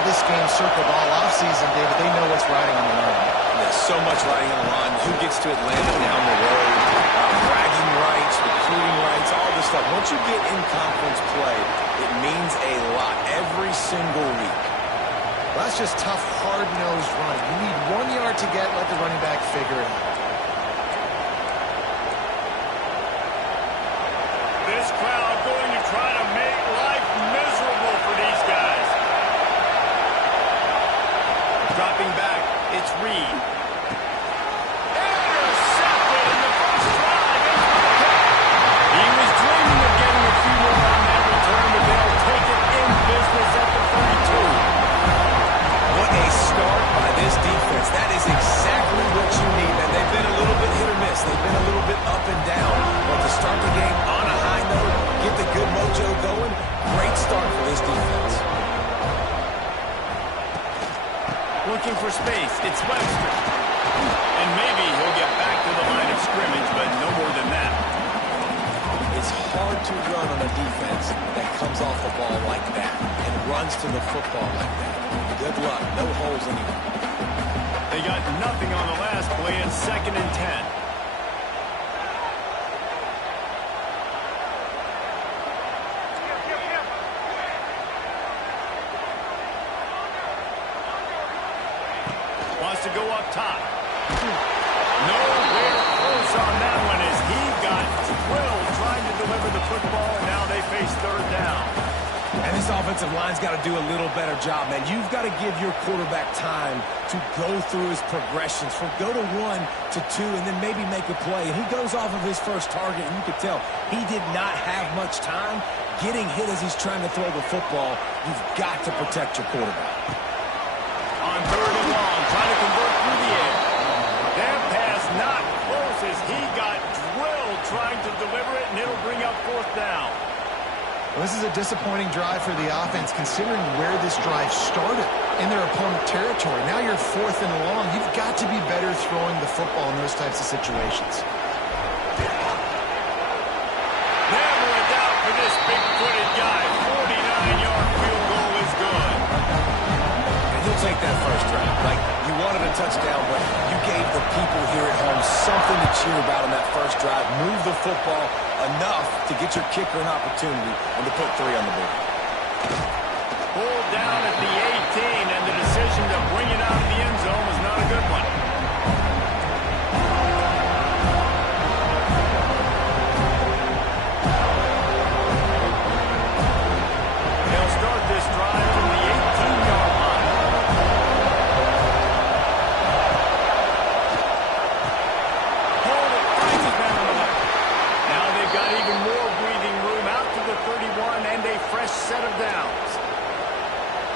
had this game circled all offseason, David. They know what's riding on the line. There's so much riding on the line. Who gets to Atlanta down the road? Bragging rights, recruiting rights, all this stuff. Once you get in conference play, it means a lot every single week. Well, that's just tough, hard-nosed running. You need 1 yard to get, let the running back figure it out. This crowd going to try to make life miserable for these guys. Dropping back, it's Reed. Intercepted in the first drive. He was dreaming of getting a few more on that return, but they'll take it in business at the 32. What a start by this defense. That is exactly what you need, man. They've been a little bit hit or miss. They've been a little bit up and down. But to start the game on a high note, get the good mojo going, great start for this defense. Looking for space. It's Webster. And maybe he'll get back to the line of scrimmage, but no more than that. It's hard to run on a defense that comes off the ball like that and runs to the football like that. Good luck. No holes anywhere. They got nothing on the last play. It's 2nd and 10. Wants to go up top. Nowhere close on that one as he got drilled trying to deliver the football, and now they face 3rd down. And this offensive line's got to do a little better job, man. You've got to give your quarterback time to go through his progressions, from go to 1 to 2, and then maybe make a play. And he goes off of his first target, and you could tell he did not have much time getting hit as he's trying to throw the football. You've got to protect your quarterback. On 3rd and long, trying to convert through the air. That pass not close as he got drilled trying to deliver it, and it'll bring up 4th down. Well, this is a disappointing drive for the offense, considering where this drive started in their opponent territory. Now you're 4th and long. You've got to be better throwing the football in those types of situations. Never a doubt for this big-footed guy. 49-yard field goal is good. And he'll take that first drive. Like, you wanted a touchdown, but you gave the people here at home something to cheer about on that first drive. Move the football enough to get your kicker an opportunity and to put 3 on the board. Pulled down at the 18, and the decision to bring it out of the end zone was not a good one. They'll start this drive from the 18-yard line. Hold it, finds his man on the left. Now they've got even more breathing room out to the 31 and a fresh set of downs.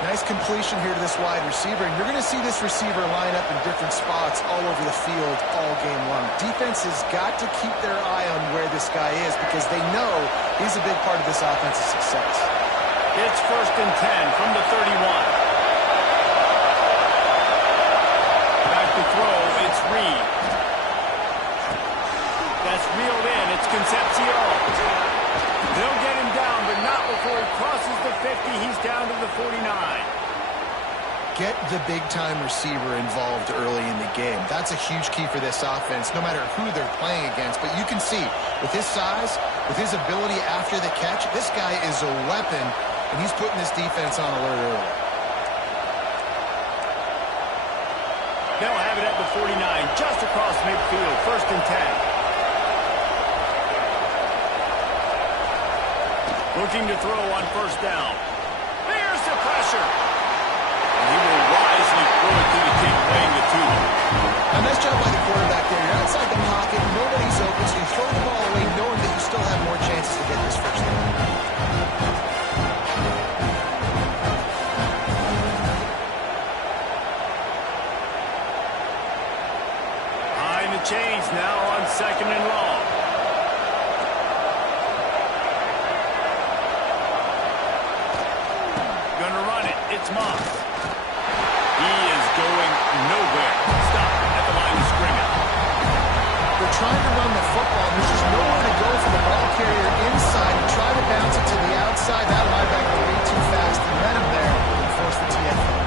Nice completion here to this wide receiver, and you're going to see this receiver line up in different spots all over the field all game long. Defense has got to keep their eye on where this guy is because they know he's a big part of this offense's success. It's 1st and 10 from the 31. Back to throw, it's Reed. That's reeled in, it's Concepcion. They'll get him down, but not before he crosses the 50. He's down to the 49. Get the big-time receiver involved early in the game. That's a huge key for this offense, no matter who they're playing against. But you can see, with his size, with his ability after the catch, this guy is a weapon, and he's putting this defense on alert early. They'll have it at the 49, just across midfield, 1st and 10. Looking to throw on 1st down. There's the pressure. And he will wisely throw it to the kid playing the 2. A nice job by the quarterback there. You're outside the pocket, nobody's open, so you throw the ball away knowing that you still have more chances to get this first down. Behind the chains now on 2nd and long. Gonna run it. It's Moss. He is going nowhere. Stop at the line of scrimmage. They're trying to run the football. There's just nowhere to go for the ball carrier inside. You try to bounce it to the outside. That linebacker way too fast. He met him there and forced the TFL.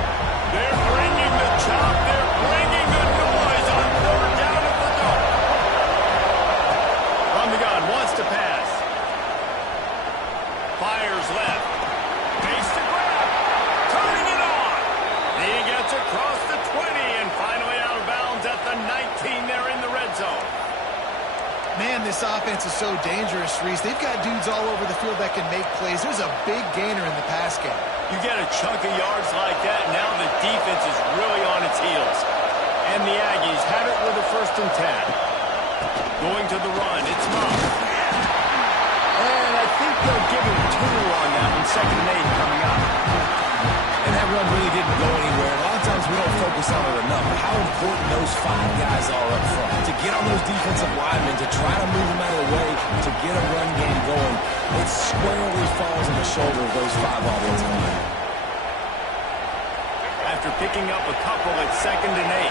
this offense is so dangerous, Reese. They've got dudes all over the field that can make plays. There's a big gainer in the pass game. You get a chunk of yards like that, now the defense is really on its heels. And the Aggies have it with a 1st and 10. Going to the run, it's Muff. And I think they'll give him 2 on that one, 2nd and 8 coming up. And that run really didn't go anywhere. A lot of times we don't focus on it enough, but how important those 5 guys are up front. To get on those defensive linemen, to try to move them out of the way, to get a run game going, it squarely falls on the shoulder of those 5 offensive linemen. After picking up a couple at 2nd and 8.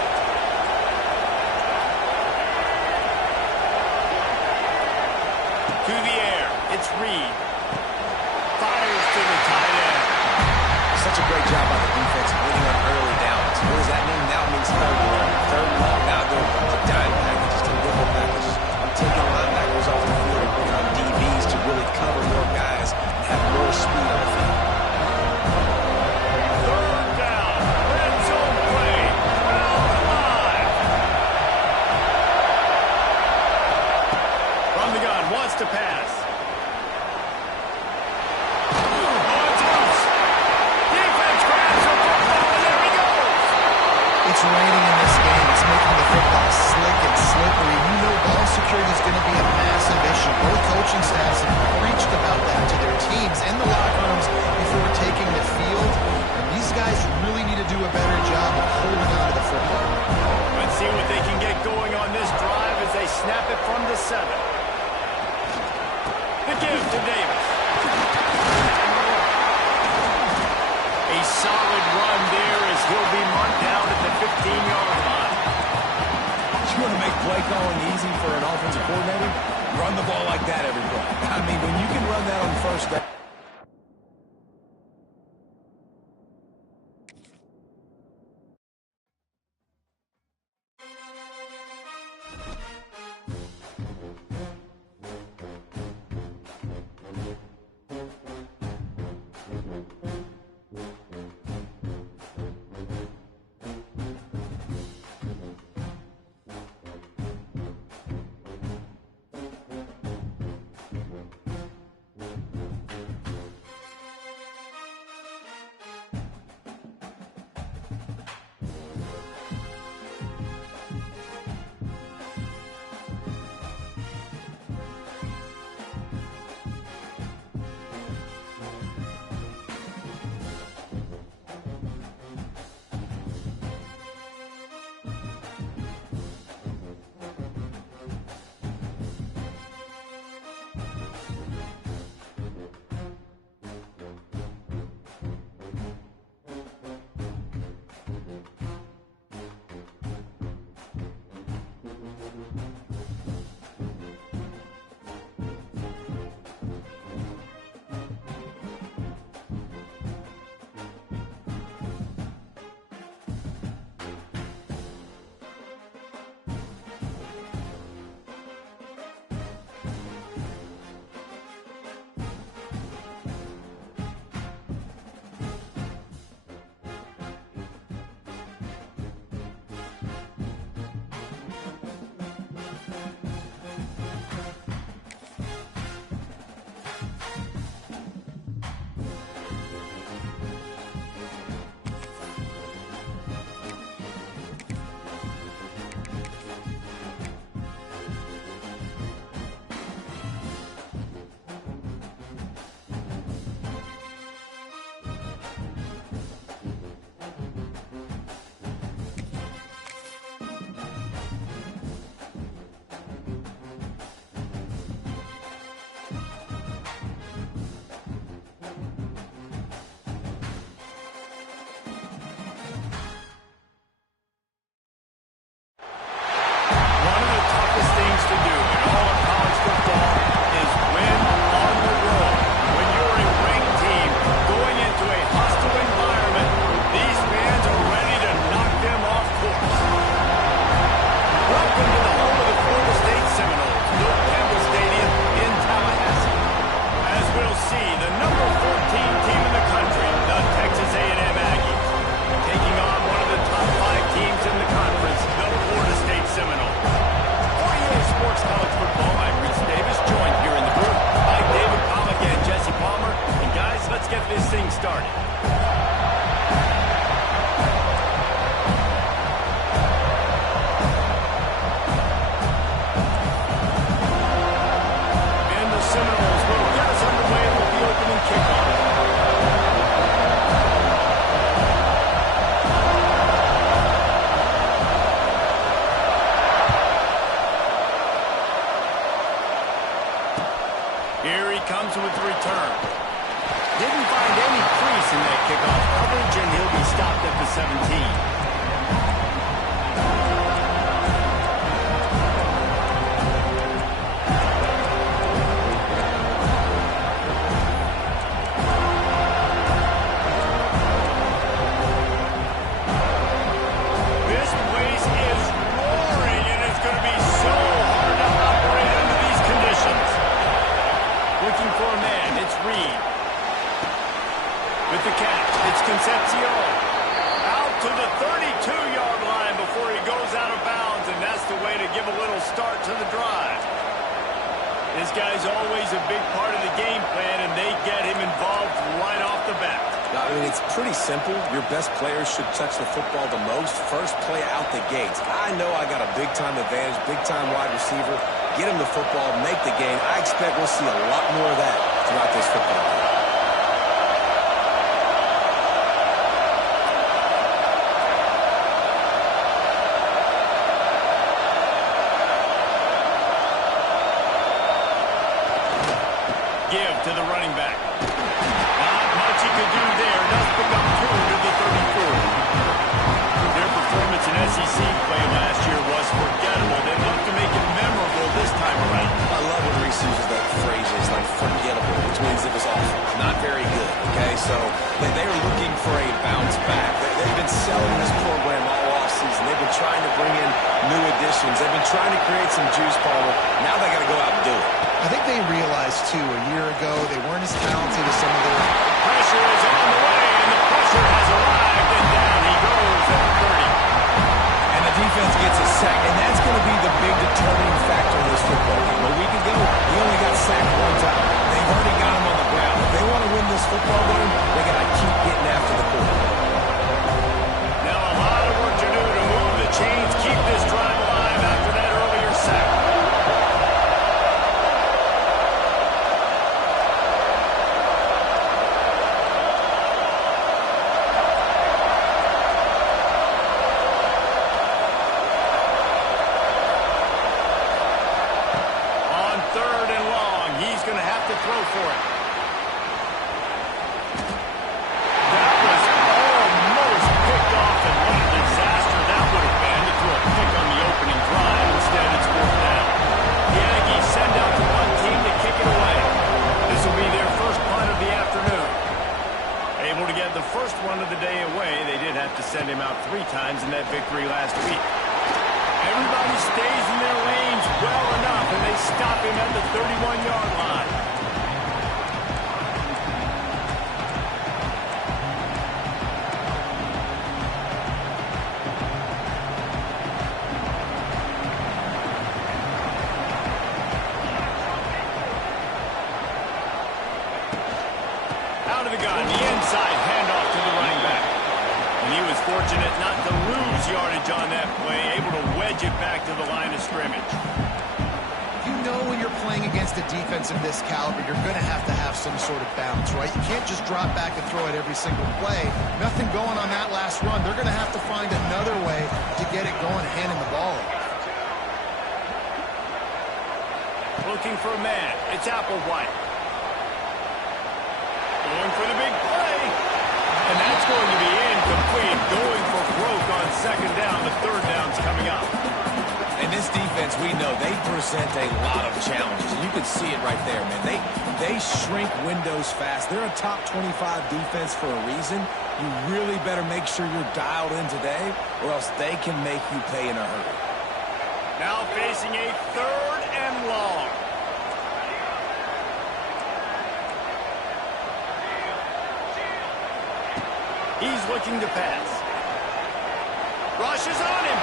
To the air, it's Reed. Fires to the tight end. Such a great job by the defense winning on early downs. What does that mean? Now it means 3rd and long. 3rd and long, now they're a dime package, just a nickel package. I'm taking linebackers off the field and bringing on DBs to really cover more guys and have more speed on the field. 3rd down, red zone play, round 5. From the gun, wants to pass. It's raining in this game. It's making the football slick and slippery. You know ball security is going to be a massive issue. Both coaching staffs have preached about that to their teams in the locker rooms before taking the field. And these guys really need to do a better job of holding on to the football. Let's see what they can get going on this drive as they snap it from the 7. The give to Davis. A solid run there as he'll be marked down at the 15-yard line. You want to make play calling easy for an offensive coordinator? Run the ball like that every play. I mean, when you can run that on 1st down. guy's always a big part of the game plan, and they get him involved right off the bat. I mean, it's pretty simple. Your best players should touch the football the most. First play out the gates. I know I got a big-time advantage, big-time wide receiver. Get him the football, make the game. I expect we'll see a lot more of that throughout this football game. Give to the running back. Not much he could do there. Does pick up 2 to the 34. Their performance in SEC play last year was forgettable. They look to make it memorable this time around. I love when Reese uses that phrases like forgettable, which means it was awful, not very good, okay? So they are looking for a bounce back. They've been selling this program all offseason. They've been trying to bring in new additions. They've been trying to create some juice, Palmer. Now they got to go out and do it. I think they realized, too, a year ago they weren't as talented as some of their... Pressure is on the way, and the pressure has arrived, and down he goes at the 30. And the defense gets a sack, and that's going to be the big determining factor in this football game. A week ago, he only got sacked 1 time. They've already got him on the ground. If they want to win this football game, they got to keep getting after the quarterback. Now a lot of work to do to move the chains, keep this drive alive after that earlier sack. Throw for it. That was almost picked off, and what a disaster that would have been to throw a pick on the opening drive. Instead, it's 4th down. The Aggies send out the punt team to kick it away. This will be their first punt of the afternoon. Able to get the first one of the day away. They did have to send him out 3 times in that victory last week. Everybody stays in their lanes well enough, and they stop him at the 31-yard line. Out of the gun, the inside handoff to the running back. And he was fortunate not to lose yardage on that play, able to wedge it back to the line of scrimmage. You know when you're playing against a defense of this caliber, you're going to have some sort of bounce, right? You can't just drop back and throw it every single play. Nothing going on that last run. They're going to have to find another way to get it going, handing the ball off. Looking for a man. It's Applewhite. Going for the big play. And that's going to be incomplete. Going for broke on 2nd down. The 3rd down's coming up. And this defense, we know, they present a lot of challenges. And you can see it right there, man. They shrink windows fast. They're a top 25 defense for a reason. You really better make sure you're dialed in today, or else they can make you pay in a hurry. Now facing a 3rd and long. He's looking to pass. Rush is on him.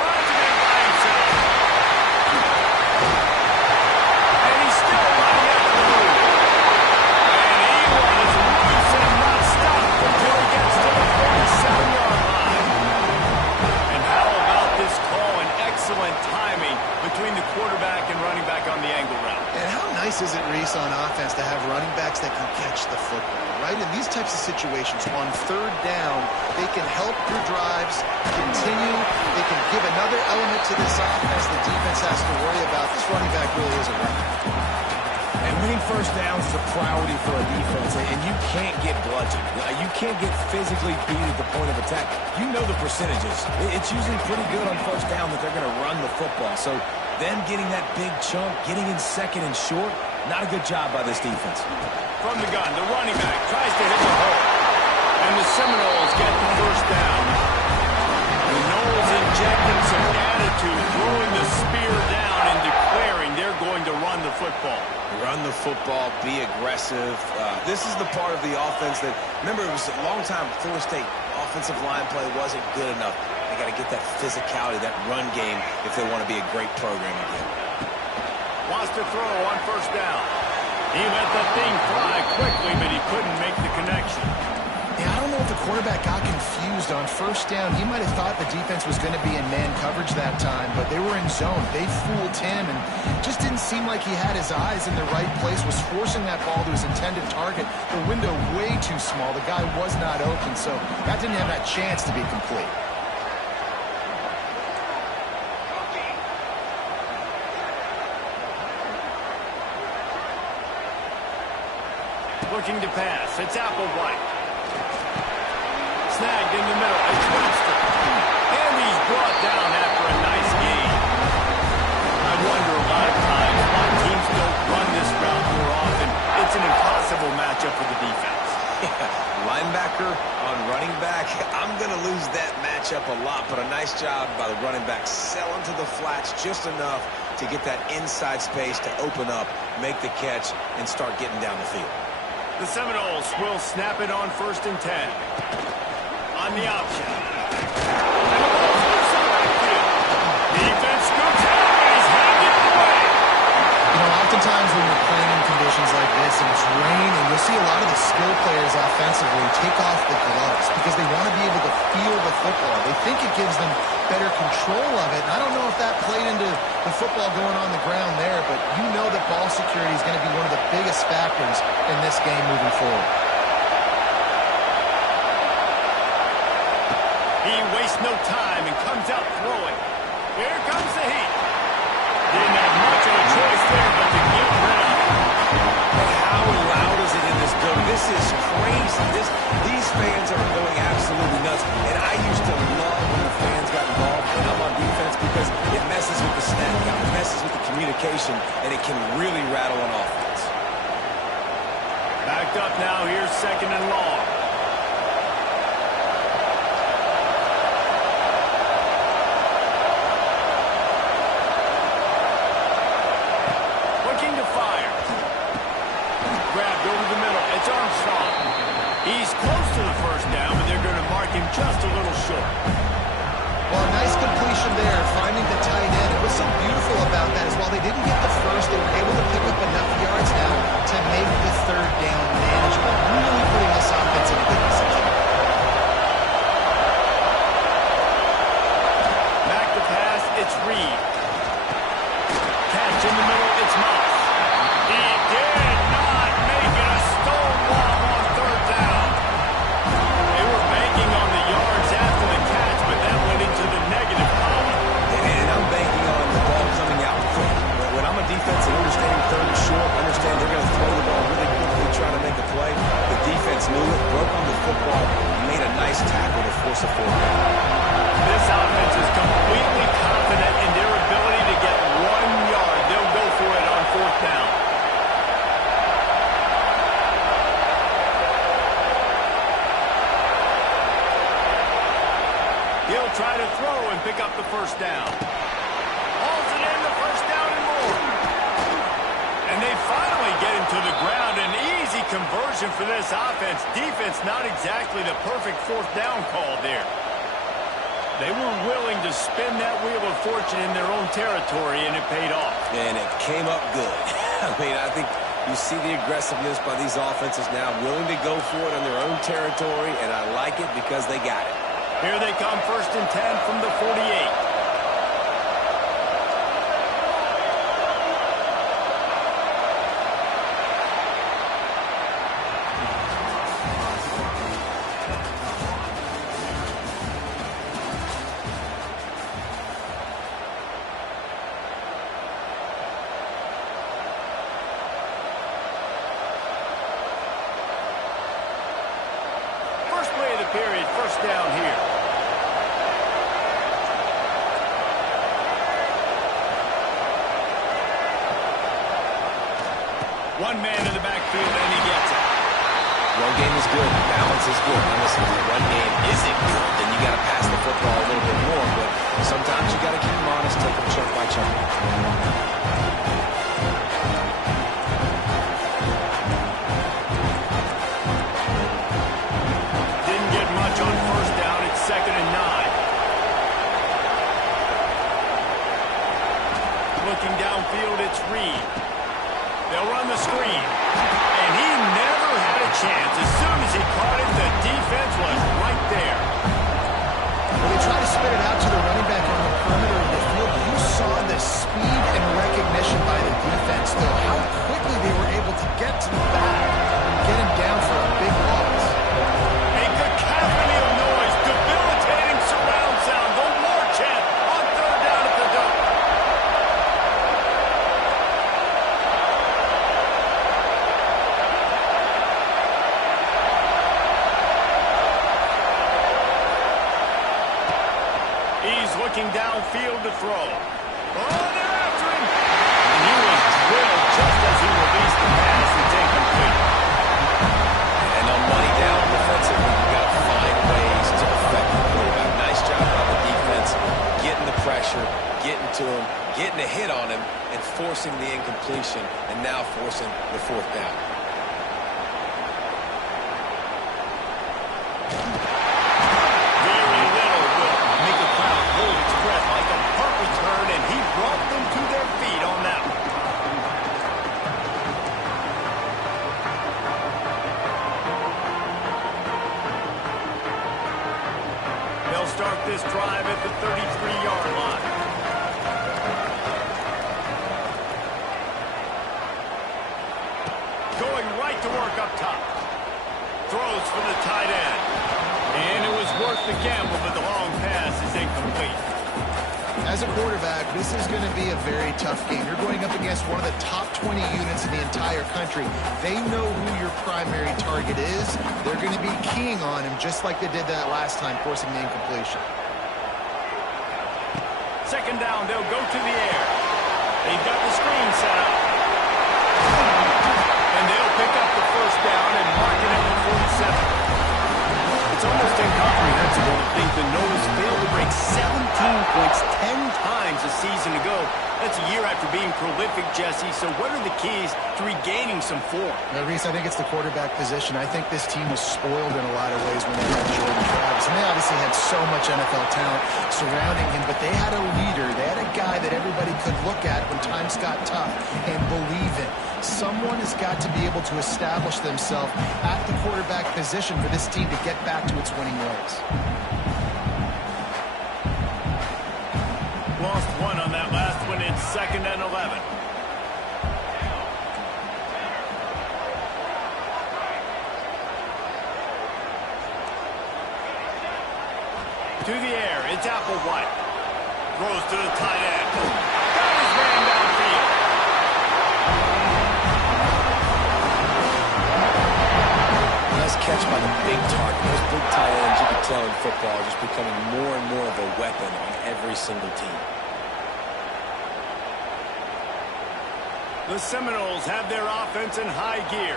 Finds him in by himself. And he's still running after the move. And he was loose and not stopped until he gets to the 47-yard line. And how about this call and excellent timing between the quarterback and running back on the angle route. And how nice is it, Reese, on offense to have running backs that can catch the football, right? In these types of situations, on 3rd down, they can help your drives continue. They can give another element to this offense the defense has to worry about. This running back really is a runner. And winning 1st downs is a priority for a defense, and you can't get bludgeoned. You can't get physically beat at the point of attack. You know the percentages. It's usually pretty good on 1st down that they're going to run the football. So them getting that big chunk, getting in 2nd and short, not a good job by this defense. From the gun, the running back tries to hit the hole. And the Seminoles get the 1st down. The Noles injecting some attitude, throwing the spear down and declaring they're going to run the football. Run the football, be aggressive. This is the part of the offense that, remember, it was a long time Florida State offensive line play wasn't good enough. They got to get that physicality, that run game, if they want to be a great program again. Wants to throw on first down. He let the thing fly quickly, but he couldn't make the connection. Yeah, I don't know if the quarterback got confused on first down. He might have thought the defense was going to be in man coverage that time, but they were in zone. They fooled him, and just didn't seem like he had his eyes in the right place, was forcing that ball to his intended target. The window way too small. The guy was not open, so that didn't have that chance to be complete. Looking to pass. It's Applewhite. Snagged in the middle. It's Webster. And he's brought down after a nice gain. I wonder a lot of times why teams don't run this route more often. It's an impossible matchup for the defense. Linebacker on running back. I'm going to lose that matchup a lot, but a nice job by the running back selling to the flats just enough to get that inside space to open up, make the catch, and start getting down the field. The Seminoles will snap it on 1st and 10. On the option. And the ball's loose in the backfield. Defense scoops it up, and he's handed it away. You know, oftentimes when you're playing in conditions like this and it's raining, you'll see a lot of the skill players offensively take off the gloves because they want to be able to feel the football. They think it gives them better control of it. And I don't know if that played into the football going on the ground there, but you know that ball security is going to be one of the biggest factors in this game moving forward. He wastes no time and comes out throwing. Here comes the heat. Didn't have much of a choice there, but to get rid of it. How loud is it in this building? This is crazy. These fans are going absolutely nuts. And I used to love when the fans got involved when I'm on defense because it messes with the snap count, it messes with the communication, and it can really rattle an offense. Backed up now. Here's 2nd and long. Looking to fire. Grabbed over the middle. It's Armstrong. He's close to the first down, but they're going to mark him just a little short. Well, a nice completion there, finding the tight end. It was so beautiful about that is while they didn't get the first, they were able to pick up enough yards now to make the 3rd down manageable. Really putting this offense in a good position. Back to pass, it's Reed. Catch in the middle, it's Moss. He did not make it a stonewall on 3rd down. They were banking on the yards after the catch, but that went into the negative column. And I'm banking on the ball coming out quick. When I'm a defense and understanding 3rd and short, understand they're going to throw the ball really quickly, trying to make a play. The defense knew it, broke on the football, made a nice tackle to force a 4th down. This offense is completely confident in their ability to get 1 yard. They'll go for it on 4th down. He'll try to throw and pick up the 1st down. Hauls it in, the 1st down and more. And they finally get him to the ground. An easy conversion for this offense. Defense not exactly the perfect 4th down call there. They were willing to spin that wheel of fortune in their own territory, and it paid off. And it came up good. I mean, I think you see the aggressiveness by these offenses now, willing to go for it in their own territory, and I like it because they got it. Here they come, 1st and 10 from the 48. First play of the period, 1st down here. One man in the backfield, and he gets it. Run game is good. Balance is good. Now listen, if the run game isn't good, then you got to pass the football a little bit more. But sometimes you got to keep them honest, take them chunk by chunk. Didn't get much on 1st down. It's 2nd and 9. Looking downfield, blitz read. They'll run the screen. And he never had a chance. As soon as he caught it, the defense was right there. When they try to spit it out to the running back on the perimeter of the field, you saw the speed and recognition by the defense, though, how quickly they were able to get to the back and get him down for a big loss. A cacophony of noise, debilitating surround sound. The war chant on third down at the dome. He's looking downfield to throw. Oh, they're after him. And he was drilled just as he released the pass. It's incomplete. And on money down defensively, you've got to find ways to affect the quarterback. Nice job by the defense, getting the pressure, getting to him, getting a hit on him, and forcing the incompletion, and now forcing the fourth down. Very little will make a crowd hold its breath like a punt return, and he brought them to their feet on that one. They'll start this drive at the 33-yard line. Going right to work up top. Throws for the tight end. And it was worth the gamble, but the long pass is incomplete. As a quarterback, this is going to be a very tough game. You're going up against one of the top 20 units in the entire country. They know who your primary target is. They're going to be keying on him just like they did that last time, forcing the incompletion. Second down, they'll go to the air. They've got the screen set up. And they'll pick up the first down and mark it at the 47. It's almost incomprehensible to think the Noles failed to break 17 points 10 times a season ago. That's a year after being prolific, Jesse. So what are the keys to regaining some form? Reese, I think it's the quarterback position. I think this team was spoiled in a lot of ways when they had Jordan Travis. And they obviously had so much NFL talent surrounding him, but they had a leader. They had a guy that everybody could look at when times got tough and believe in. Someone has got to be able to establish themselves at the quarterback position for this team to get back to its winning ways. Lost one on that last one. It's 2nd and 11. To the air, it's Applewhite. Throws to the tight end. Got his man downfield. Nice catch by the big target. Those big tight ends, you can tell in football, are just becoming more and more of a weapon on every single team. The Seminoles have their offense in high gear.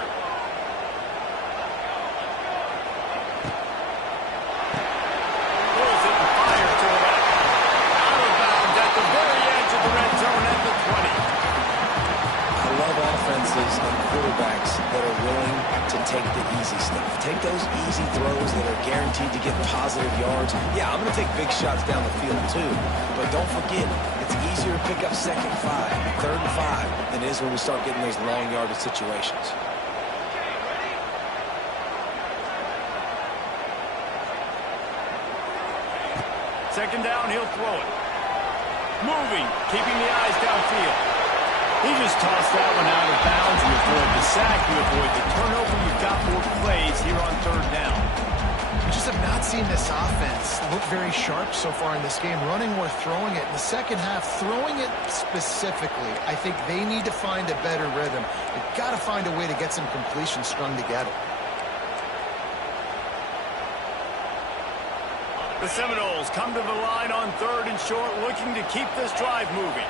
Throws it and fires to the left. Out of bounds at the very edge of the red zone at the 20. I love offenses and quarterbacks that are willing to take the easy stuff. Take those easy throws that are guaranteed to get positive yards. Yeah, I'm going to take big shots down the field too. But don't forget, it's easier to pick up 2nd and 5, 3rd and 5 than it is when we start getting those long yardage situations. Second down, he'll throw it. Moving, keeping the eyes downfield. He just tossed that one out of bounds. You avoid the sack, you avoid the turnover. You've got more plays here on 3rd down. We just have not seen this offense look very sharp so far in this game, running or throwing it. In the second half, throwing it specifically, I think they need to find a better rhythm. They've got to find a way to get some completion strung together. The Seminoles come to the line on 3rd and short, looking to keep this drive moving.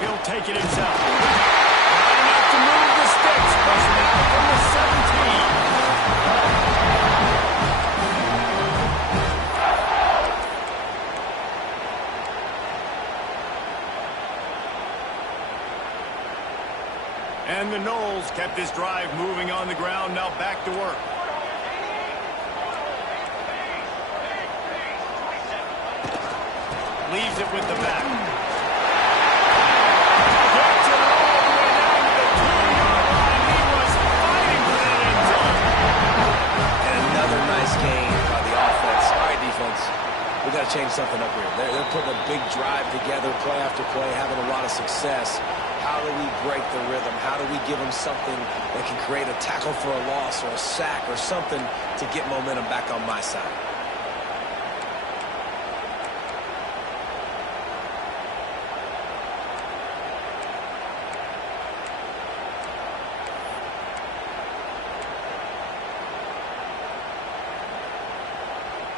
He'll take it himself. Not enough to move the sticks. Pushing it out from the 17. And the Noles kept this drive moving on the ground. Now back to work. Leaves it with the back. change something up here. They're putting a big drive together, play after play, having a lot of success. How do we break the rhythm? How do we give them something that can create a tackle for a loss or a sack or something to get momentum back on my side?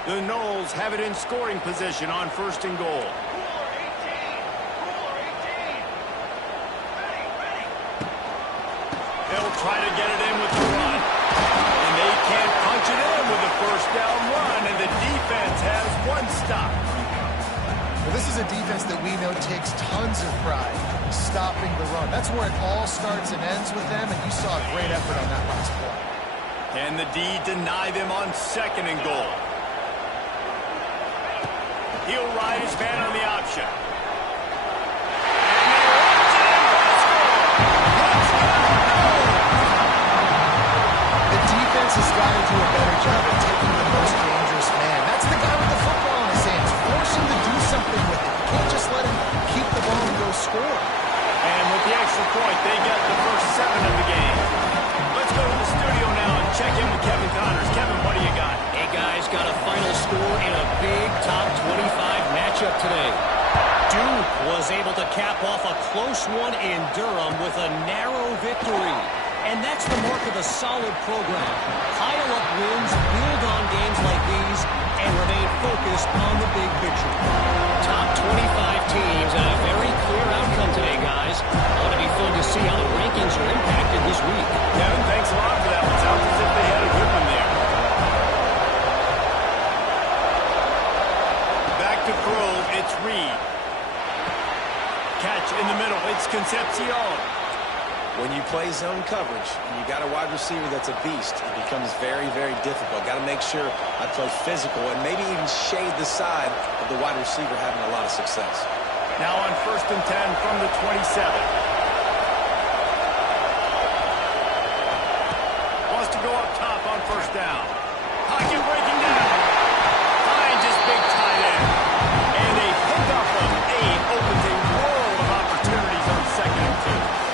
The Knowles have it in scoring position on 1st and goal. They'll try to get it in with the run. And they can't punch it in with a 1st down run, and the defense has 1 stop. Well, this is a defense that we know takes tons of pride stopping the run. That's where it all starts and ends with them, and you saw a great effort on that last play. Can the D deny them on 2nd and goal? He'll ride his man on the option. And they launch it in for a score. Touchdown! The defense has got to do a better job of taking the most dangerous man. That's the guy with the football in his hands. Force him to do something with it. You can't just let him keep the ball and go score. And with the extra point, they get the first 7 of the game. Let's go to the studio now and check in with Kevin Connors. Kevin, what do you got? Hey, guys, got a final score in a big top 25 matchup today. Duke was able to cap off a close one in Durham with a narrow victory. And that's the mark of a solid program. Pile up wins, build on games like these, and remain focused on the big picture. Top 25 teams and a very clear outcome today, guys. Ought to be fun to see how the rankings are impacted this week. Kevin, thanks a lot for that one. Sounds as if they had a good one there. Back to throw, it's Reed. Catch in the middle, it's Concepcion. When you play zone coverage and you got a wide receiver that's a beast, it becomes very, very difficult. Got to make sure I play physical and maybe even shade the side of the wide receiver having a lot of success. Now on 1st and 10 from the 27. Wants to go up top on 1st down. Pocket breaking down. Finds his big tight end. And a pickup of 8 opens a world of opportunities on 2nd and 2.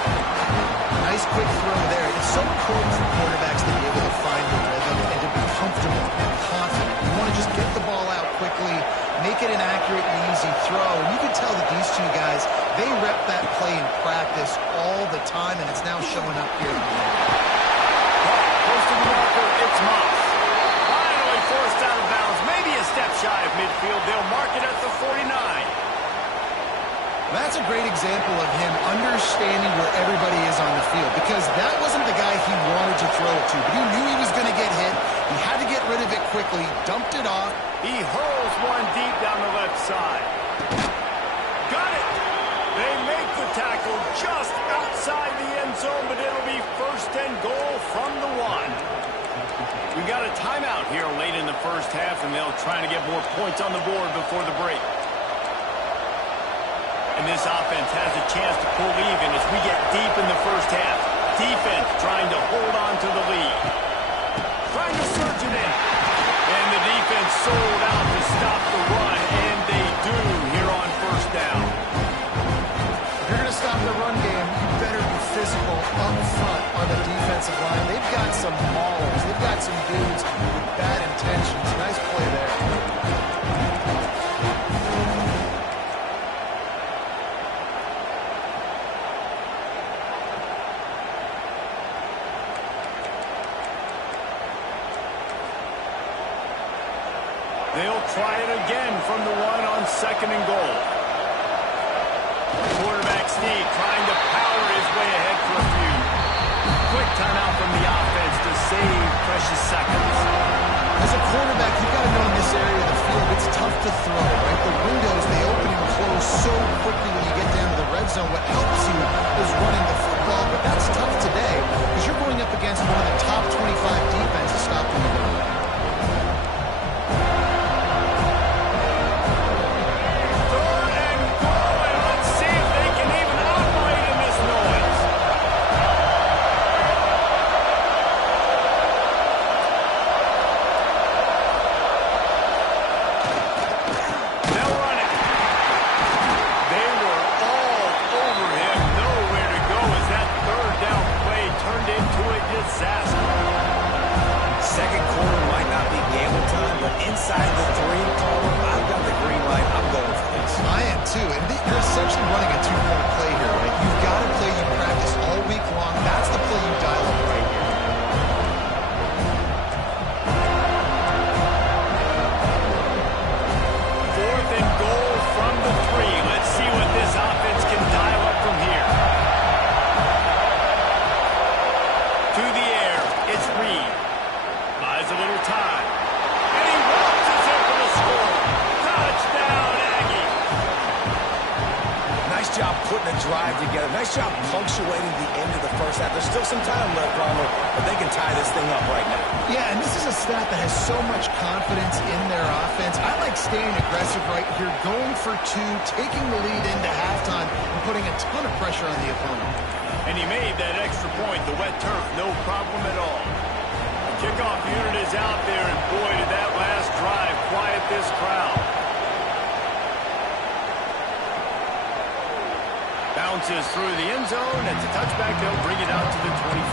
Nice quick throw there. It's so important for quarterbacks to be able to find the rhythm and to be comfortable and confident. You want to just get the ball out quickly, make it an accurate and easy throw. And you can tell that these two guys, they rep that play in practice all the time, and it's now showing up here. Close to the marker, it's Moss. Finally forced out of bounds, maybe a step shy of midfield. They'll mark it at the 49. That's a great example of him understanding where everybody is on the field, because that wasn't the guy he wanted to throw it to, but he knew he was going to get hit. He had to get rid of it quickly, dumped it off. He hurls one deep down the left side. Got it! They make the tackle just outside the end zone, but it'll be 1st and goal from the 1. We got a timeout here late in the 1st half, and they'll try to get more points on the board before the break. And this offense has a chance to pull even as we get deep in the 1st half. Defense trying to hold on to the lead. Trying to surge it in. And the defense sold out to stop the run, and they do here on 1st down. If you're going to stop the run game, you better be physical up front on the defensive line. They've got some maulers. They've got some dudes with bad intentions. Nice play there. They'll try it again from the 1 on 2nd and goal. Quarterback sneak trying to power his way ahead for a few. Quick timeout from the offense to save precious seconds. As a quarterback, you've got to know in this area of the field, it's tough to throw, right? The windows, they open and close so quickly when you get down to the red zone. What helps you is running the football, but that's tough today because you're going up against one of the top 25 defenses stopping the run. essentially running a two-point play here, right? You've got a play you practice all week long. That's the play you dial up right here. Fourth and goal from the 3. Let's see what this offense can dial up from here. To the air, it's Reed. Buys a little time. And he walks us in for the score. Touchdown, Aggie. Nice job putting a drive together. Nice job punctuating the end of the first half. There's still some time left, Ronald, but they can tie this thing up right now. Yeah, and this is a staff that has so much confidence in their offense. I like staying aggressive right here, going for 2, taking the lead into halftime, and putting a ton of pressure on the opponent. And he made that extra point, the wet turf, no problem at all. The kickoff unit is out there, and boy, did that last drive quiet this crowd. Bounces through the end zone. It's a touchback. They'll bring it out to the 25.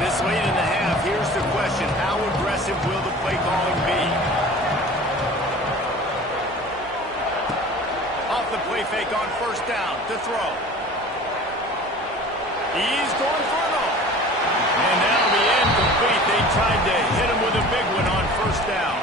This late in the half, here's the question. How aggressive will the play calling be? Off the play fake on first down to throw. He's going for it all. And that'll be incomplete. They tried to hit him with a big one on first down.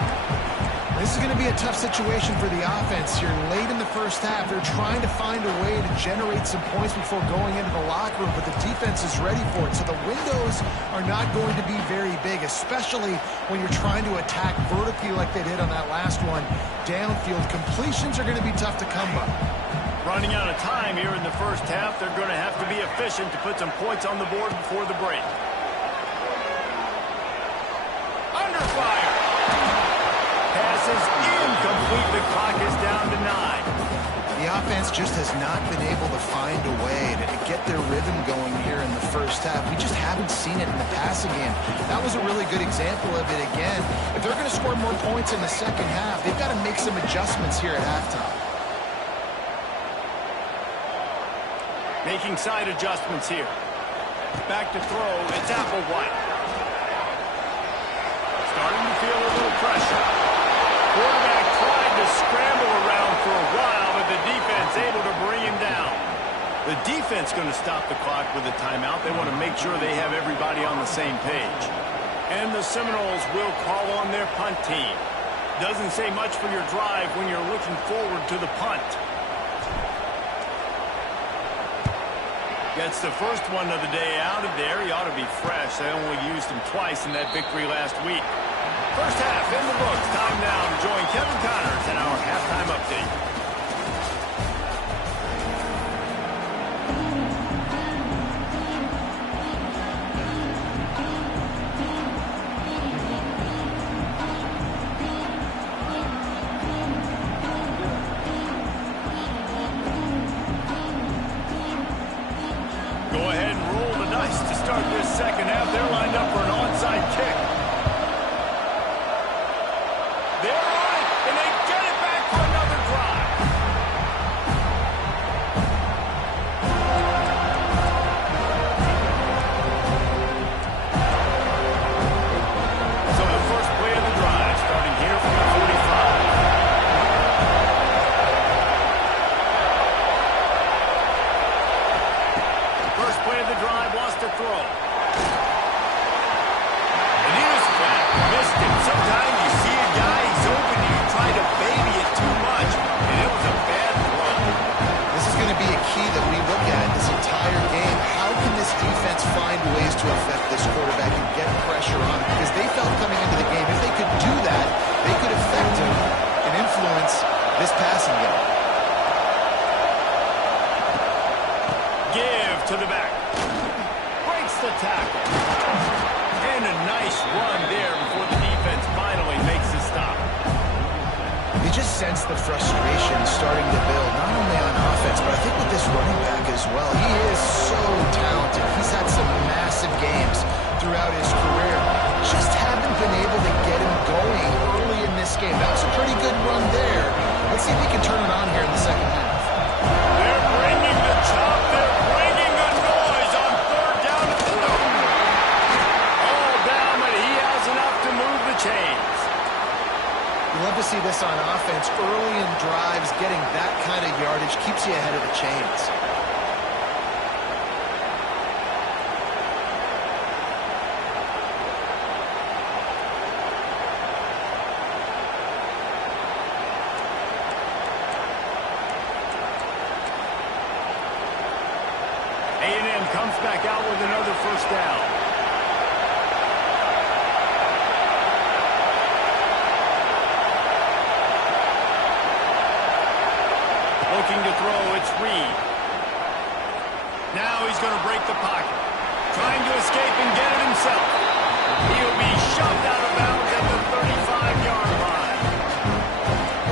This is going to be a tough situation for the offense here. Late in the first half, they're trying to find a way to generate some points before going into the locker room, but the defense is ready for it. So the windows are not going to be very big, especially when you're trying to attack vertically like they did on that last one. Downfield completions are going to be tough to come by. Running out of time here in the first half, they're going to have to be efficient to put some points on the board before the break. Under fire. Pass is incomplete. The clock is down to 9. The offense just has not been able to find a way to get their rhythm going here in the first half. We just haven't seen it in the passing game. That was a really good example of it again. If they're going to score more points in the second half, they've got to make some adjustments here at halftime. Making side adjustments here. Back to throw. It's Applewhite. Starting to feel a little pressure. Quarterback tried to scramble around for a while, but the defense able to bring him down. The defense going to stop the clock with a timeout. They want to make sure they have everybody on the same page. And the Seminoles will call on their punt team. Doesn't say much for your drive when you're looking forward to the punt. Gets the first one of the day out of there. He ought to be fresh. They only used him twice in that victory last week. First half in the books. Time now to join Kevin Connors in our halftime update. Go ahead and roll the dice to start this second half. They're lined up for an onside kick. They're on it, and they get it back for another drive. So the first play of the drive, starting here from the 45. First play of the drive, wants to throw. And he was fat, missed it. Sometimes you see a guy, he's open, you try to baby it too much, and it was a bad throw. This is going to be a key that we look at this entire game. How can this defense find ways to affect this quarterback and get pressure on him? Because they felt coming into the game, if they could do that, they could affect him and influence this passing game. Give to the back. Breaks the tackle. And a nice run there before the defense finally makes a stop. You just sense the frustration starting to build, not only on offense, but I think with this running back as well. He is so talented. He's had some massive games throughout his career. Just haven't been able to get him going early in this game. That was a pretty good run there. Let's see if he can turn it on here in the second half. They're bringing the chop. They're bringing the noise on third down and 2. of the chains. A&M comes back out with another first down. Looking to throw, it's Reed. Now he's going to break the pocket. Trying to escape and get it himself. He'll be shoved out of bounds at the 35-yard line.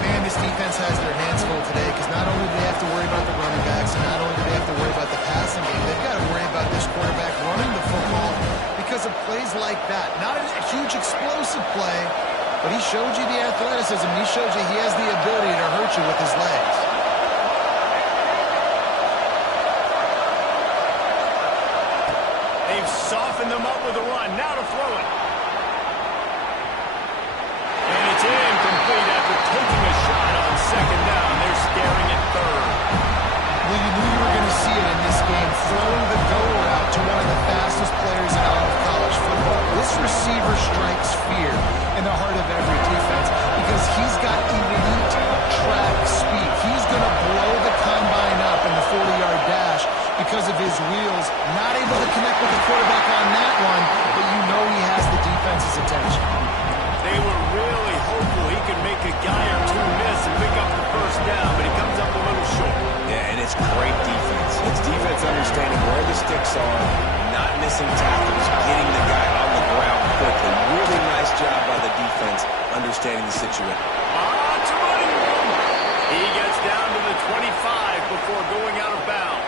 Man, this defense has their hands full today because not only do they have to worry about the running backs, and not only do they have to worry about the passing game, they've got to worry about this quarterback running the football because of plays like that. Not a huge explosive play, but he showed you the athleticism. He showed you he has the ability to hurt you with his legs. They've softened them up with a run. Now to throw it. And it's incomplete after taking a shot on second down. They're staring at third. Well, you knew you were going to see it in this game, throwing the go route to one of the fastest players in all of college football. This receiver strikes fear in the heart of every defense because he's got elite track speed. He's going to blow the combine up in the 40-yard dash because of his wheels. Not able to connect with the quarterback on that one, but you know he has the defense's attention. They were really hopeful he could make a guy or two miss and pick up the first down, but he comes up a little short. Yeah, and it's great defense. It's defense understanding where the sticks are, not missing tackles, getting the guy on the ground quickly. Really nice job by the defense understanding the situation. It's running room. He gets down to the 25 before going out of bounds.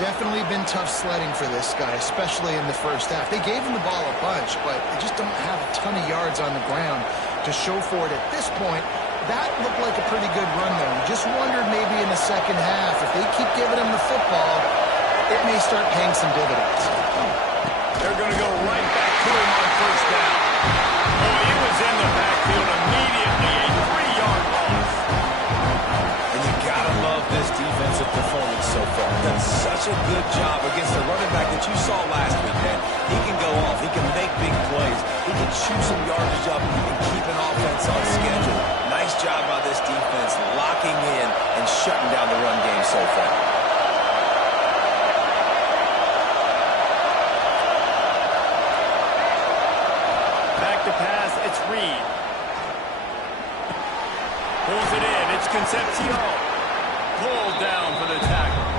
Definitely been tough sledding for this guy, especially in the first half. They gave him the ball a bunch, but they just don't have a ton of yards on the ground to show for it at this point. That looked like a pretty good run, though. You just wondered maybe in the second half, if they keep giving him the football, it may start paying some dividends. They're going to go right back to him on first down. Oh, he was in the backfield immediately, a 3-yard loss. And you gotta love this defensive performance so far. Done such a good job against the running back that you saw last week, man. He can go off. He can make big plays. He can shoot some yardage up and keep an offense on schedule. Nice job by this defense locking in and shutting down the run game so far. Back to pass, it's Reed. Pulls it in, it's Concepcion. Pulled down for the tackle.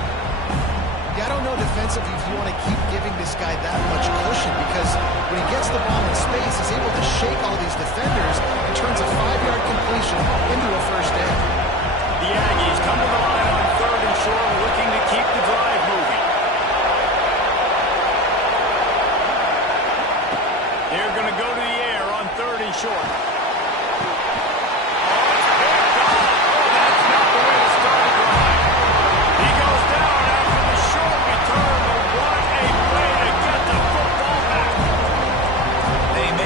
Yeah, I don't know defensively if you want to keep giving this guy that much cushion because when he gets the ball in space, he's able to shake all these defenders and turns a 5-yard completion into a first down. The Aggies come to the line on third and short, looking to keep the drive moving. They're going to go to the air on third and short.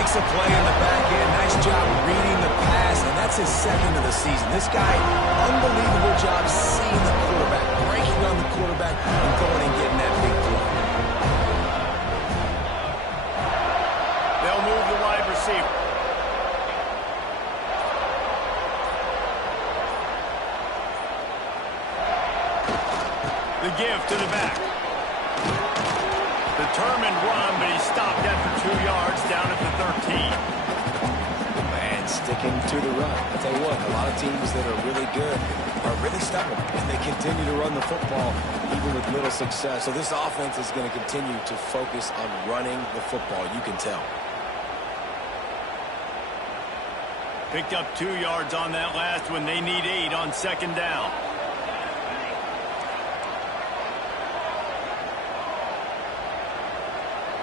A play in the back end. Nice job reading the pass, and that's his second of the season. This guy, unbelievable job seeing the quarterback, breaking on the quarterback, and going and getting that big play. They'll move the wide receiver. The give to the back. Determined run, but he stopped after 2 yards down at the 13. Man, sticking to the run. I'll tell you what, a lot of teams that are really good are really stubborn, and they continue to run the football even with little success. So this offense is going to continue to focus on running the football. You can tell. Picked up 2 yards on that last one. They need 8 on second down.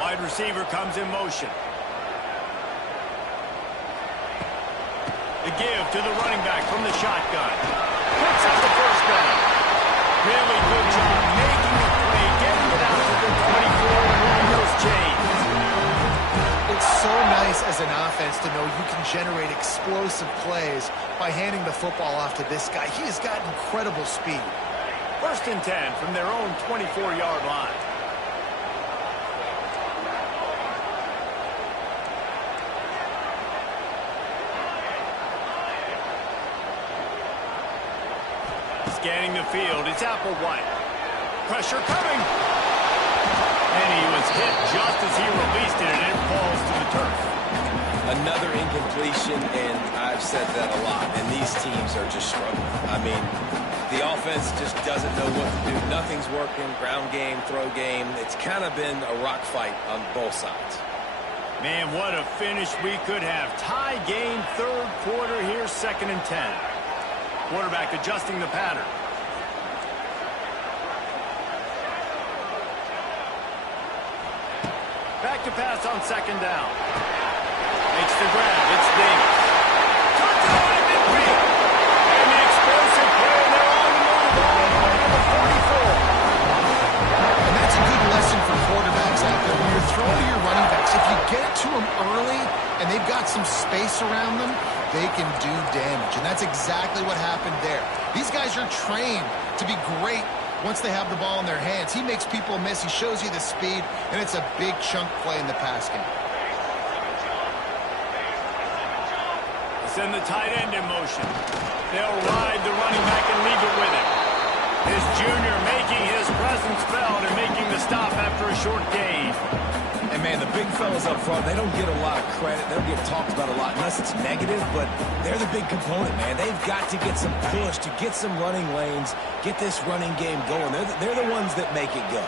Wide receiver comes in motion. The give to the running back from the shotgun. Picks up the first down. Really good job making the play, getting it out to the 24 and rolling those chains. It's so nice as an offense to know you can generate explosive plays by handing the football off to this guy. He has got incredible speed. First and 10 from their own 24-yard line. Scanning the field, it's Applewhite. Pressure coming. And he was hit just as he released it, and it falls to the turf. Another incompletion, and I've said that a lot, and these teams are just struggling. I mean, the offense just doesn't know what to do. Nothing's working, ground game, throw game. It's kind of been a rock fight on both sides. Man, what a finish we could have. Tie game, third quarter here, 2nd and 10. Quarterback adjusting the pattern. Back to pass on 2nd down. Makes the grab. It's Davis. Touchdown at midfield. And the explosive play, and they're on the move all the way to the 44. And that's a good lesson for quarterbacks out there. When you're throwing to your running backs, if you get to them early and they've got some space around them, they can do damage. And that's exactly what happened there. These guys are trained to be great once they have the ball in their hands. He makes people miss. He shows you the speed, and it's a big chunk play in the pass game. Send the tight end in motion. They'll ride the running back and leave it with him. His junior making his presence felt and making the stop after a short gain. And, man, the big fellas up front, they don't get a lot of credit. They don't get talked about a lot unless it's negative, but they're the big component, man. They've got to get some push, to get some running lanes, get this running game going. They're the ones that make it go.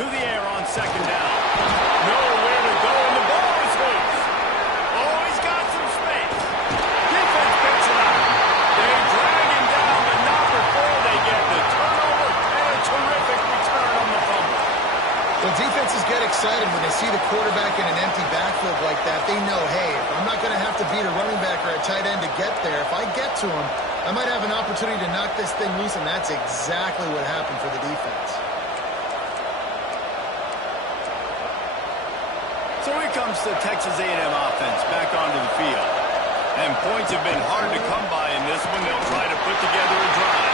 To the air on 2nd down. Nowhere to go, and the ball is loose. Oh, he's got some space. Defense picks it up. They drag him down, but not before they get the turnover and a terrific return on the fumble. Well, defenses get excited when they see the quarterback in an empty backfield like that. They know, hey, I'm not going to have to beat a running back or a tight end to get there. If I get to him, I might have an opportunity to knock this thing loose, and that's exactly what happened for the defense. So here comes the Texas A&M offense back onto the field. And points have been hard to come by in this one. They'll try to put together a drive.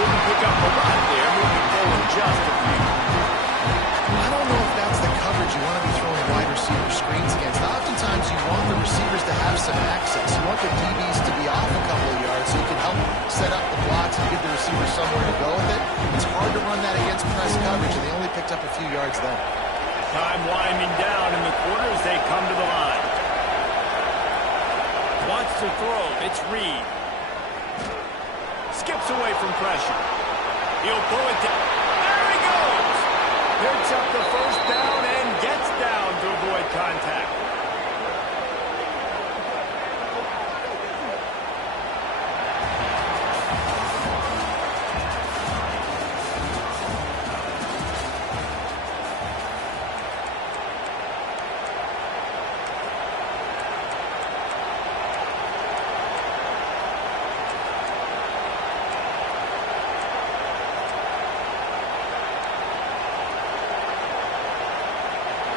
Didn't pick up a lot there, moving forward just a few. I don't know if that's the coverage you want to be throwing wide receiver screens against. Oftentimes you want the receivers to have some access. You want the DBs to be off a couple of yards so you can help set up the blocks and give the receiver somewhere to go with it. It's hard to run that against press coverage, and they only picked up a few yards then. Time winding down in the quarter as they come to the line. Wants to throw. It's Reed. Skips away from pressure. He'll pull it down. There he goes. Picks up the first down and gets down to avoid contact.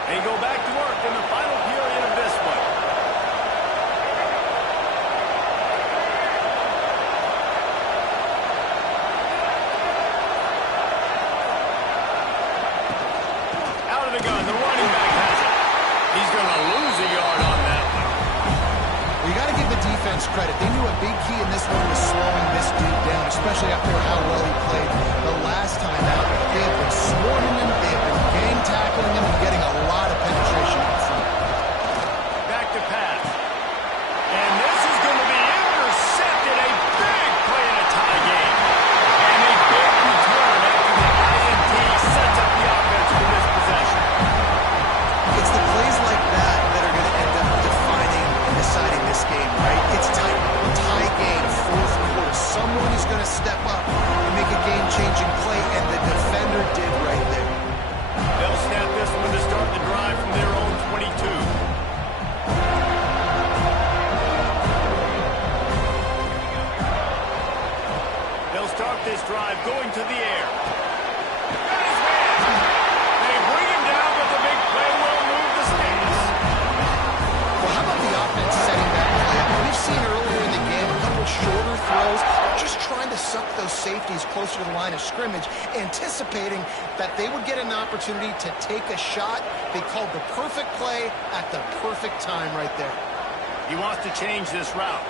They go back to work in the final period of this one. Out of the gun, the running back has it. He's going to lose a yard on that one. Well, you got to give the defense credit. They knew a big key in this one was slowing this dude down, especially after how well he played the last time out. They have been swarming him, they have been gang tackling him, and getting a lot of penetration up front. Back to pass. And this is going to be intercepted. A big play in a tie game. And a big return after the INT sets up the offense for this possession. It's the plays like that that are going to end up defining and deciding this game, right? It's tight. Tie game, fourth quarter. Someone is going to step up and make a game-changing play, and the defender did right there. They'll snap this one to start the drive from their own 22. They'll start this drive going to the air. Got his man. They bring him down, but the big play will move the sticks. Well, how about the offense setting that play up? We've seen earlier in the game a couple shorter suck those safeties closer to the line of scrimmage, anticipating that they would get an opportunity to take a shot. They called the perfect play at the perfect time right there. He wants to change this route.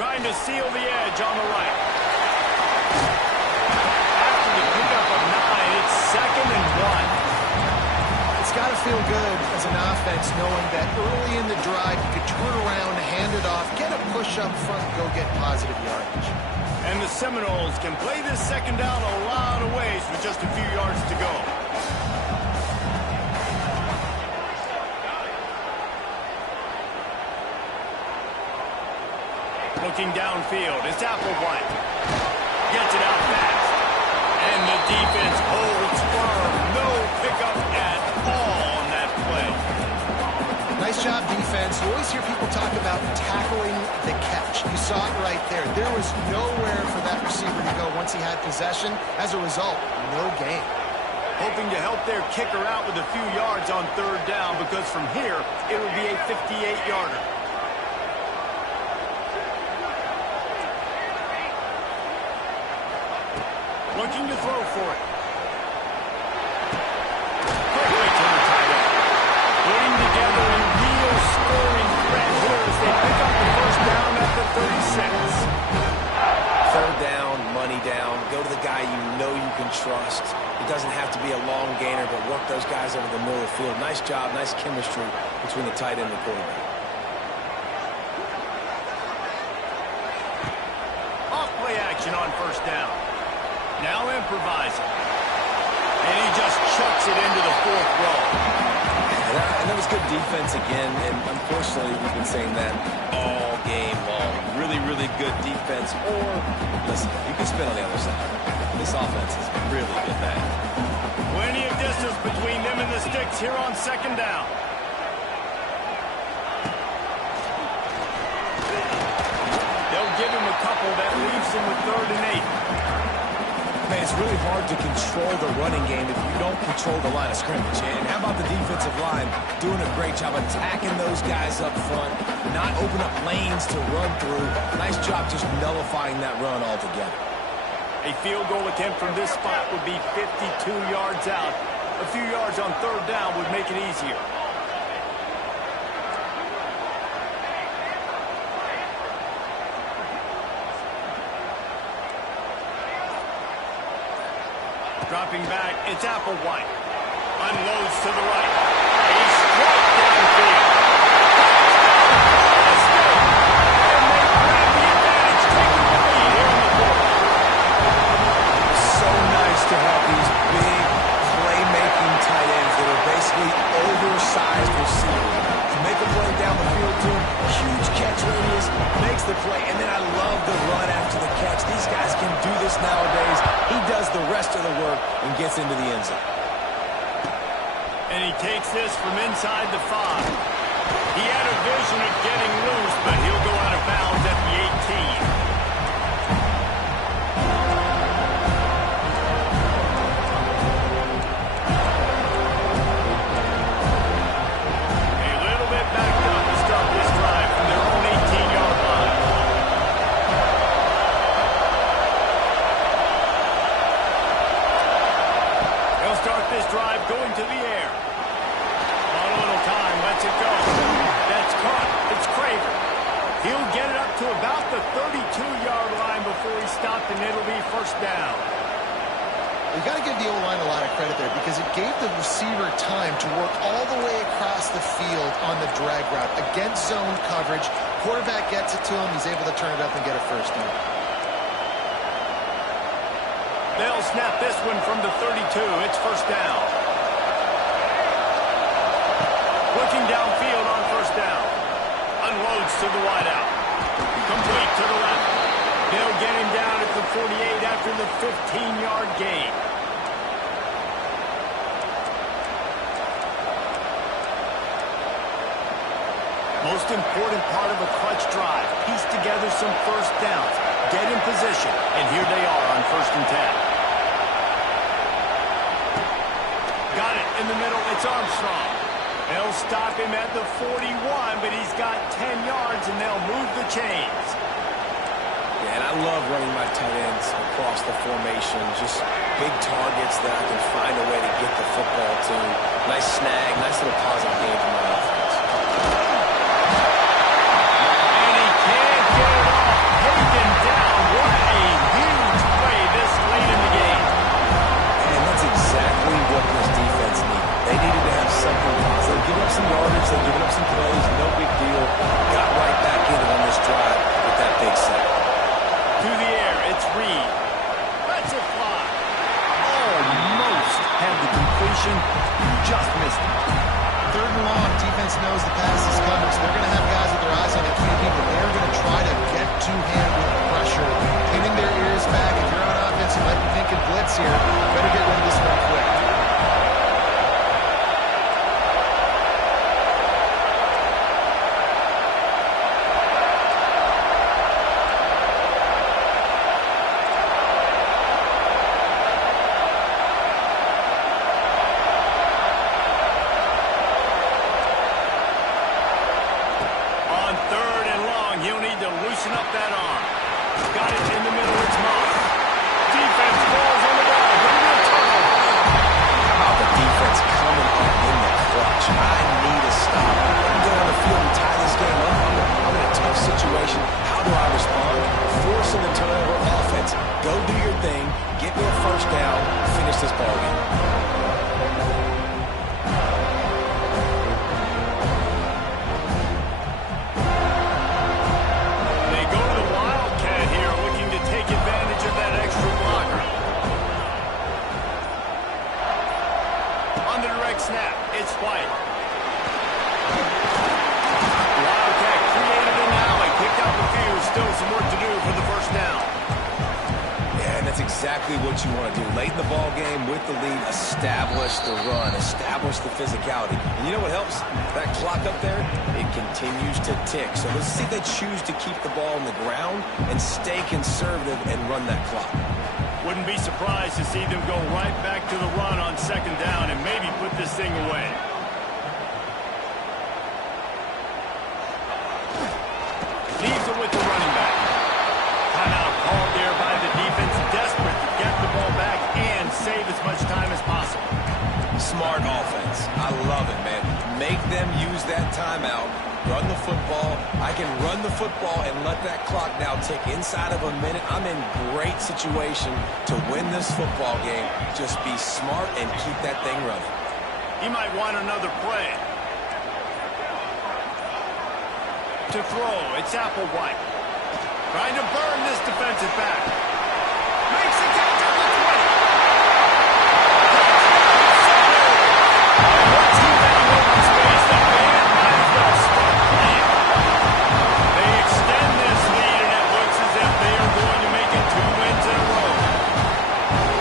Trying to seal the edge on the right. After the pickup of 9, it's 2nd and 1. It's got to feel good as an offense knowing that early in the drive you could turn around, hand it off, get a push up front, go get positive yardage. And the Seminoles can play this 2nd down a lot of ways with just a few yards to go. Looking downfield, it's Applewhite. Gets it out fast. And the defense holds firm. No pickup at all on that play. Nice job, defense. You always hear people talk about tackling the catch. You saw it right there. There was nowhere for that receiver to go once he had possession. As a result, no gain. Hoping to help their kicker out with a few yards on 3rd down, because from here, it would be a 58-yarder. Looking to throw for it. Quickly to the tight end. Putting together a real scoring threat here as they pick up the 1st down at the 36. 3rd down, money down. Go to the guy you know you can trust. It doesn't have to be a long gainer, but work those guys over the middle of the field. Nice job, nice chemistry between the tight end and the quarterback. Off play action on 1st down. Now improvising. And he just chucks it into the 4th row. And that was good defense again, and unfortunately we've been saying that all game long. Really, really good defense. Or, listen, you can spin on the other side. This offense is really good bad. Plenty of distance between them and the sticks here on 2nd down. They'll give him a couple that leaves him with 3rd and 8. Man, it's really hard to control the running game if you don't control the line of scrimmage. And how about the defensive line doing a great job attacking those guys up front, not open up lanes to run through. Nice job just nullifying that run altogether. A field goal attempt from this spot would be 52 yards out. A few yards on 3rd down would make it easier. Dropping back, it's Applewhite. Unloads to the right. A strike downfield. Escape. And they grab the advantage, taking the lead here in the 4th. It's so nice to have these big playmaking tight ends that are basically oversized receivers. To make a play down the field to him, huge catch radius, makes the play, and then I love the run after the catch. These guys can do this nowadays. He does the rest of the work and gets into the end zone. And he takes this from inside the 5. He had a vision of getting loose, but he'll go out of bounds at the 18. A little bit backed up to start this drive from their own 18-yard line. They'll start this drive going to the air. On a little time, lets it go. That's caught. It's Craver. He'll get it up to about the 32-yard line before he's stopped, and it'll be 1st down. You've got to give the O-line a lot of credit there because it gave the receiver time to work all the way across the field on the drag route against zone coverage. Quarterback gets it to him. He's able to turn it up and get a 1st down. They'll snap this one from the 32. It's 1st down. Looking downfield on 1st down. Unloads to the wideout. Complete to the left. They'll get him down at the 48 after the 15-yard gain. Most important part of a clutch drive. Piece together some 1st downs. Get in position. And here they are on 1st and 10. Got it in the middle. It's Armstrong. They'll stop him at the 41, but he's got 10 yards, and they'll move the chains. Yeah, and I love running my tight ends across the formation. Just big targets that I can find a way to get the football to. Nice snag, nice little positive game for my offense. And he can't get it off. Taken down. What a huge play this late in the game. And that's exactly what this defense needed. They needed to have something positive. They've given up some yardage, they've given up some plays, no big deal. Got right back in it on this drive with that big sack. To the air, it's Reed. That's a fly. Almost had the completion. Just missed it. 3rd and long, defense knows the pass is coming, so they're going to have guys with their eyes on the QB, but they're going to try to get to him with pressure, pinning their ears back. If you're on offense, you might be thinking blitz here. Better get rid of this one quick. Loosen up that arm. Got it in the middle. It's Moss. Defense falls on the ball. Bring the turnover. How about the defense coming up in the clutch? I need a stop. I can go on the field and tie this game up. I'm in a tough situation. How do I respond? Forcing the turnover offense. Go do your thing. Get me a first down. Finish this ball game. Snap. It's White. Wildcat created an alley. Picked out the few. Still some work to do for the first down. Yeah, and that's exactly what you want to do. Late in the ball game with the lead, establish the run, establish the physicality. And you know what helps? That clock up there, it continues to tick. So let's see if they choose to keep the ball on the ground and stay conservative and run that clock. Wouldn't be surprised to see them go right back to the run on 2nd down and maybe put this thing away. Leaves it with the running back. Timeout called there by the defense, desperate to get the ball back and save as much time as possible. Smart offense. I love it, man. Make them use that timeout. Run the football. I can run the football and let that clock now tick inside of a minute. I'm in great situation to win this football game. Just be smart and keep that thing running. He might want another play. To throw, it's Applewhite. Trying to burn this defensive back. Makes the catch at the 20. Once he found open space, the man might as well start playing. They extend this lead, and it looks as if they are going to make it 2 wins in a row.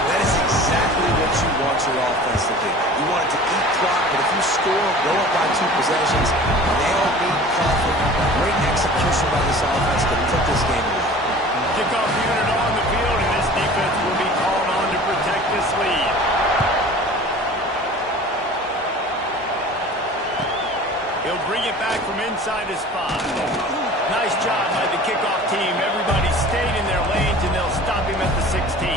That is exactly what you want your offense to do. You want it to eat clock, but if you score, go up by 2 possessions, nail, beat, coffin. Great execution by this offense to put this game away. Kickoff unit on the field, and this defense will be called on to protect this lead. He'll bring it back from inside his 5. Nice job by the kickoff team. Everybody stayed in their lanes, and they'll stop him at the 16.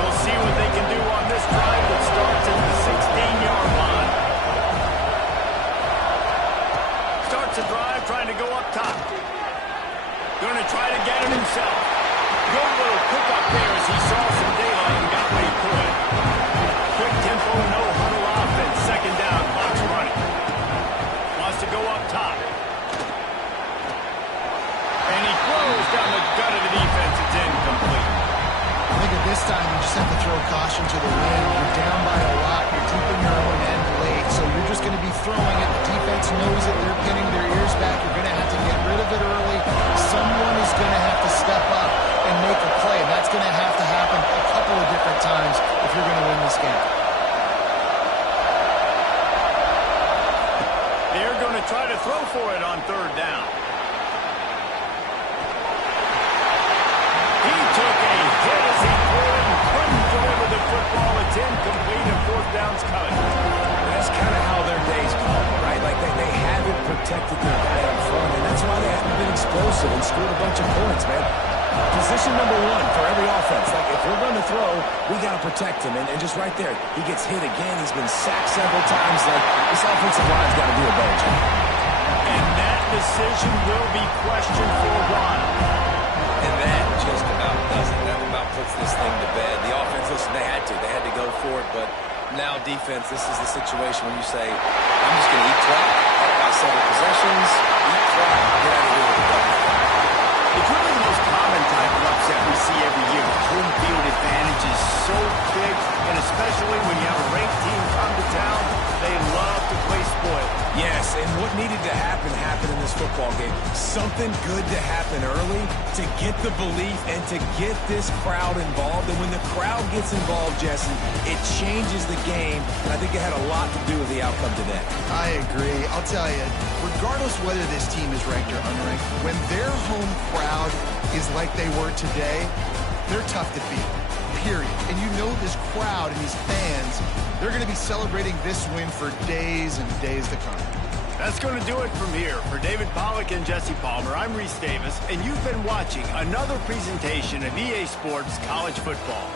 We'll see what they can do on this drive that starts at the 16-yard line. Starts a drive trying to go up top. Going to try to get it himself. Good little pickup there as he saw some daylight and got what he could. Quick tempo, no huddle offense. 2nd down, clock's running. Wants to go up top. And he throws down the gut of the defense. It's incomplete. I think at this time you just have to throw caution to the wind. You're down by a lot. You're deep in your own end late, so you're just going to be throwing it. The defense knows it. They're pinning their ears back. You're going to have to get rid of it early. Someone is going to have to step up and make a play, and that's going to have to happen a couple of different times if you're going to win this game. They're going to try to throw for it on 3rd down. He took a hit as he threw it and couldn't deliver the football. It's incomplete. A down's coming. That's kind of how their day's gone, right? Like they haven't protected their guy up front, and that's why they haven't been explosive and scored a bunch of points, man. Position number one for every offense. Like, if we're going to throw, we got to protect him. And just right there, he gets hit again. He's been sacked several times. Like, this offensive line's got to do a better job. And that decision will be questioned for a while. And that just about does it. That about puts this thing to bed. The offense, listen, they had to go for it, but now defense, this is the situation when you say, I'm just going to eat clock, up by several possessions, eat clock, get out of here with the ball. It's really the most common type of upset we see every year. Home field advantage is so big, and especially when you have a ranked team come to town, they love to play spoiled. Yes, and what needed to happen happened in this football game. Something good to happen early to get the belief and to get this crowd involved. And when the crowd gets involved, Jesse, it changes the game. And I think it had a lot to do with the outcome today. I agree. I'll tell you, regardless whether this team is ranked or unranked, when their home crowd is like they were today, they're tough to beat, period. And you know this crowd and these fans, they're going to be celebrating this win for days and days to come. That's going to do it from here. For David Pollack and Jesse Palmer, I'm Reese Davis, and you've been watching another presentation of EA Sports College Football.